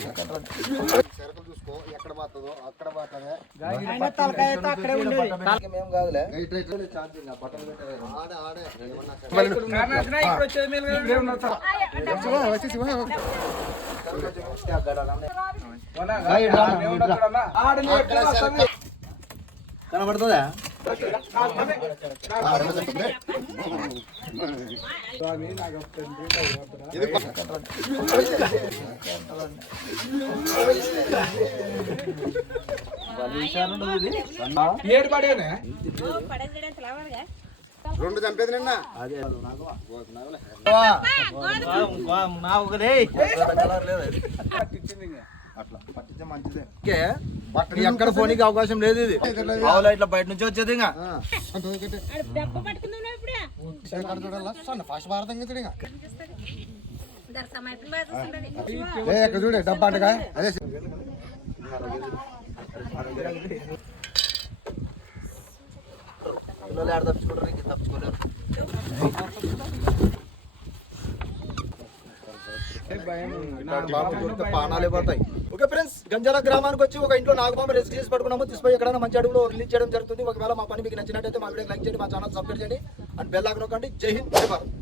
చెరకలు చూసుకో ఎక్కడ పోతుందో అక్కడ పోతుంది మేము కాదులే కనబడుతుందా రెండు చంపేది నిన్న అట్లా పట్టించే మంచిదే ఎక్కడ ఫోన్కి అవకాశం లేదు ఇది ఆవుల ఇట్లా బయట నుంచి వచ్చేది ఇంకా ఫాస్ట్ భారతం చూడే డబ్బా అంటగా అదే పిల్లలు ఆడ తప్పించుకుంటారు ఇంక తప్పించుకోలేరు పానాలు పోతాయి. ఓకే ఫ్రెండ్స్, గంజాల గ్రామానికి వచ్చి ఒక ఇంట్లో నాగపాము రెస్క్యూ చేసి పట్టుకున్నాము. తీసుకుపోయి ఎక్కడైనా మంచి అడుగులో రిలీజ్ చేయడం జరుగుతుంది. ఒకవేళ మా పని మీకు నచ్చినట్టయితే మా వీడియోకి లైక్ చేయండి, మా ఛానల్ సబ్స్క్రైబ్ చేయండి అండ్ బెల్ ఐకాన్ నొక్కండి. జై హింద్, జై భారత్.